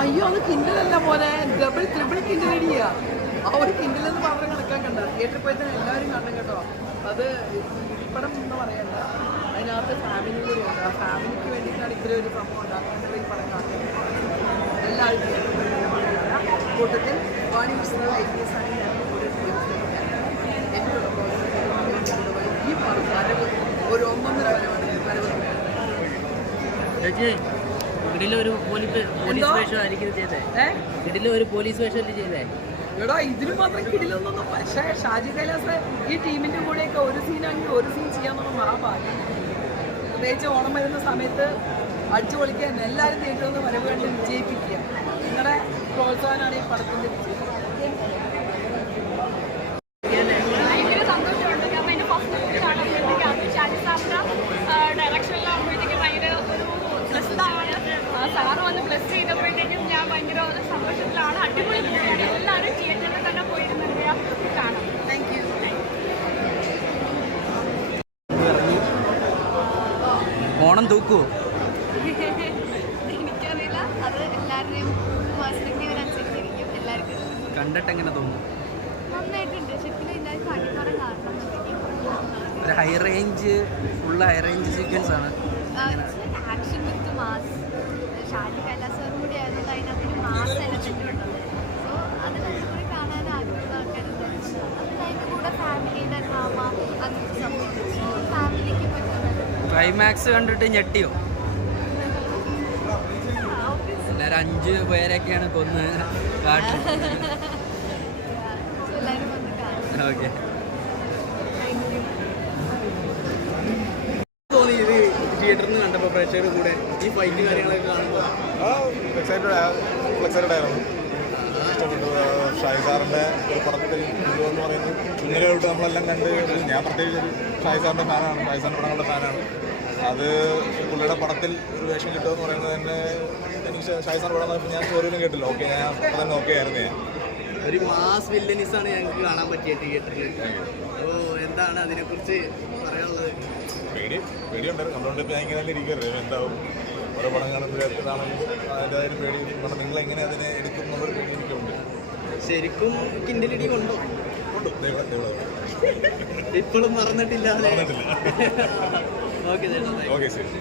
അയ്യോ അത് കിൻഡിലല്ല പോലെ ഡബിൾ ട്രിപ്പിൾ കിൻഡിലടിയാ. ആ ഒരു കിൻഡിലെന്ന് മാത്രം കണക്കാക്കണ്ട. തിയേറ്ററിൽ പോയി തന്നെ എല്ലാവരും കാണണം കേട്ടോ. അത് പടം എന്ന് പറയണ്ട, അതിനകത്ത് ഫാമിലി കൂടി ഉണ്ട്. ആ ഫാമിലിക്ക് വേണ്ടിയിട്ടാണ് ഇത്രയും ഒരു സംഭവം ഉണ്ടാക്കുന്നത്. ഈ പടം കാണുന്നത് എല്ലാവരും കൂട്ടത്തിൽ വാണിജ്യ IPS ആണ് ഞാൻ കൂടെ ഈ പടം വരവ് ഒരു 9.5 വരവ്. ഒരു പോലീസ് വേഷം ചെയ്തേ. എടാ ഇതിന് മാത്രം കിടിലൊന്നും. പക്ഷേ ഷാജി കൈലാസ് ഈ ടീമിൻ്റെ കൂടെയൊക്കെ ഒരു സീനാണെങ്കിൽ ഒരു സീൻ ചെയ്യാന്നുള്ള മഹാഭാഗ്യം. പ്രത്യേകിച്ച് ഓണം വരുന്ന സമയത്ത് അടിച്ചു പൊളിക്കാൻ എല്ലാവരും തിയേറ്ററിൽ നിന്ന് വരവ് കണ്ട് വിജയിപ്പിക്കുക. നിങ്ങളുടെ പ്രോത്സാഹനമാണ് ഈ പടത്തിൻ്റെ വിജയം. ഭയങ്കര സന്തോഷമുണ്ട്. കാരണം എൻ്റെ ഫസ്റ്റ് മൂവി കാണുമ്പോഴത്തേക്കും ഷാജി സാറിൻ്റെ ഡയറക്ഷനിലാകുമ്പോഴത്തേക്കും ഭയങ്കര ഒരു പ്ലസ്സാണ്. സാറ് വന്ന് പ്ലസ് ചെയ്തപ്പോഴത്തേക്കും ഞാൻ ഭയങ്കര സന്തോഷത്തിലാണ്. അടിപൊളി മൂവിയാണ്. എല്ലാവരും തിയേറ്ററിൽ തന്നെ പോയിരുന്ന കാണാം. Thank you. ഓണം തൂക്കുവോ? എനിക്കറിയില്ല, അത് എല്ലാവരുടെയും പെർസ്പെക്റ്റീവിനനുസരിച്ചിരിക്കും. എല്ലാവർക്കും കണ്ടിട്ട് എങ്ങനെ തോന്നുന്നു? നന്നായിട്ടുണ്ട്. ശരിക്കും എല്ലാവർക്കും അടിപൊളി കാണണം. ഒരു ഹൈ റേഞ്ച് സീക്വൻസ് ആണ്. Action with mass. ഷാജി കൈലാസും കൂടി ആയതുകൊണ്ട് അതിനകത്തൊരു മാസ് എലമെൻ്റ് ഉണ്ടത്. സോ അതിനകത്ത് കൂടി കാണാൻ ആഗ്രഹമുള്ള ആൾക്കാരുണ്ട്. അതിൻ്റെ കൂടെ ഫാമിലിയുടെ ഡ്രാമ അങ്ങനത്തെ സംഭവം ഫാമിലിക്ക് പറ്റുന്നത്. ക്ലൈമാക്സ് കണ്ടിട്ട് ഞെട്ടിയോ? എല്ലാവരും 5 പേരൊക്കെയാണ് കൊന്ന് കാട്ടുന്നത്. എല്ലാവരും വന്ന് കാണാം. ഓക്കെ. തിയേറ്ററിൽ നിന്ന് കണ്ടപ്പോൾ പ്രേക്ഷകരുടെ കൂടെ ഈ ഫൈറ്റ് കാര്യങ്ങളൊക്കെ കാണുമ്പോൾ എക്സൈറ്റഡ് ആയിരുന്നു. ഇഷ്ടപ്പെട്ടു. ഷാജി സാറിൻ്റെ ഒരു പടത്തിൽ എന്ന് പറയുന്നത് ഇന്നലെ തൊട്ട് നമ്മളെല്ലാം കണ്ട്, ഞാൻ പ്രത്യേകിച്ച് ഒരു ഷാജി സാറിൻ്റെ ഫാനാണ്, ഷാജി സാറിൻ്റെ പടങ്ങളുടെ ഫാനാണ്. അത് പുള്ളിയുടെ പടത്തിൽ ഒരു വേഷം കിട്ടുമെന്ന് പറയുന്നത് തന്നെ എനിക്ക് ഷാജി സാറിൻ്റെ പടം ഞാൻ സ്റ്റോറിയിലും കേട്ടില്ല. ഓക്കെ, ഞാൻ അപ്പം തന്നെ ഓക്കെ ആയിരുന്നു. ഞാൻ ഒരു മാസ് വില്ലനിസാണ് ഞങ്ങൾക്ക് കാണാൻ പറ്റിയത് തിയേറ്ററിൽ. അപ്പോൾ എന്താണ് അതിനെക്കുറിച്ച് പറയാനുള്ളത്? പേടിയുണ്ടായിരുന്നു. കണ്ടുകൊണ്ട് ഇപ്പോൾ ഞാൻ ഇങ്ങനെ തന്നെ ഇരിക്കുമായിരുന്നു. എന്താവും ഓരോ പടം കാണുമ്പോഴേക്കാണെങ്കിലും അതിൻ്റെതായ പേടി. കാരണം നിങ്ങളെങ്ങനെ അതിനെ എടുക്കും എന്നുള്ളൊരു പേടി എനിക്കുണ്ട്. ശരിക്കും കിൻഡിലടി കൊണ്ടോ? ഇപ്പോഴും മറന്നിട്ടില്ല. ഓക്കെ ശരി.